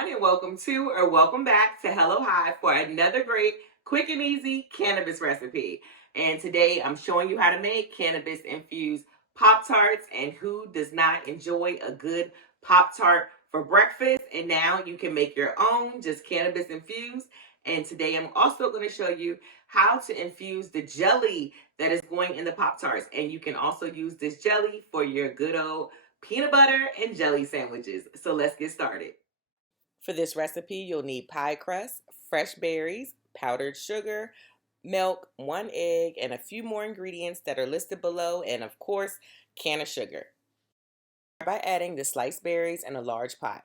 everyone, and welcome to or welcome back to Hello Hi for another great, quick and easy cannabis recipe. And today I'm showing you how to make cannabis infused Pop-Tarts, and who does not enjoy a good Pop-Tart for breakfast? And now you can make your own, just cannabis infused. And today I'm also going to show you how to infuse the jelly that is going in the Pop-Tarts. And you can also use this jelly for your good old peanut butter and jelly sandwiches. So let's get started. For this recipe, you'll need pie crust, fresh berries, powdered sugar, milk, 1 egg, and a few more ingredients that are listed below, and of course, can of sugar. By adding the sliced berries in a large pot.